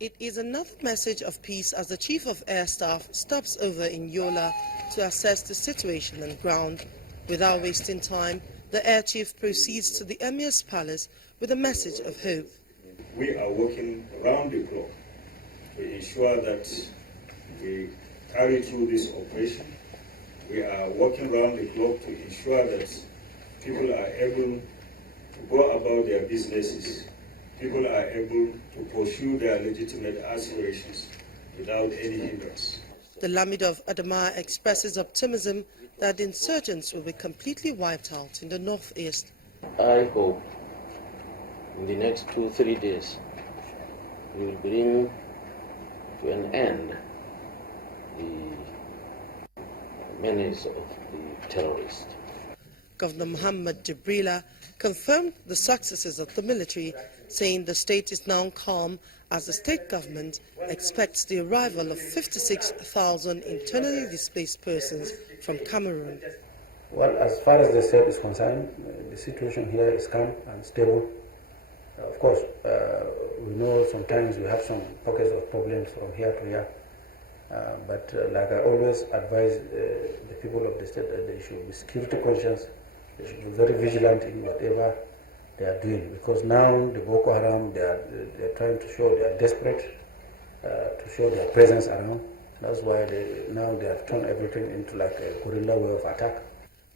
It is another message of peace as the Chief of Air Staff stops over in Yola to assess the situation on ground. Without wasting time, the Air Chief proceeds to the Emir's palace with a message of hope. We are working round the clock to ensure that we carry through this operation. We are working round the clock to ensure that people are able to go about their businesses. People are able to pursue their legitimate aspirations without any hindrance. The Lamid of Adamawa expresses optimism that the insurgents will be completely wiped out in the northeast. I hope in the next 2-3 days we will bring to an end the menace of the terrorists. Governor Muhammad Jibrila confirmed the successes of the military, saying the state is now calm as the state government expects the arrival of 56,000 internally displaced persons from Cameroon. Well, as far as the state is concerned, the situation here is calm and stable. Of course, we know sometimes we have some pockets of problems from here to here. But like I always advise the people of the state that they should be security conscious, they should be very vigilant in whatever they are doing, because now the Boko Haram, they are trying to show they are desperate to show their presence around. That's why now they have turned everything into like a guerrilla way of attack.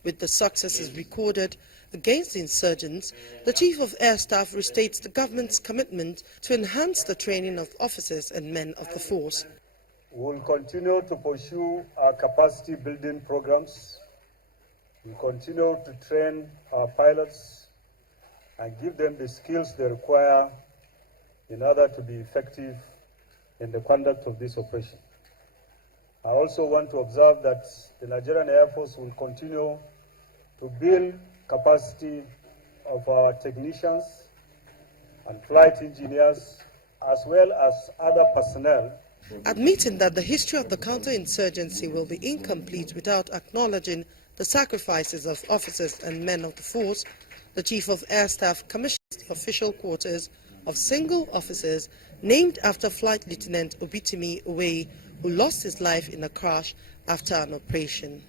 With the successes recorded against the insurgents, the Chief of Air Staff restates the government's commitment to enhance the training of officers and men of the force. We will continue to pursue our capacity building programs. We will continue to train our pilots and give them the skills they require in order to be effective in the conduct of this operation. I also want to observe that the Nigerian Air Force will continue to build capacity of our technicians and flight engineers, as well as other personnel. Admitting that the history of the counterinsurgency will be incomplete without acknowledging the sacrifices of officers and men of the force, the Chief of Air Staff commissioned the official quarters of single officers named after Flight Lieutenant Obitimi Uwei, who lost his life in a crash after an operation.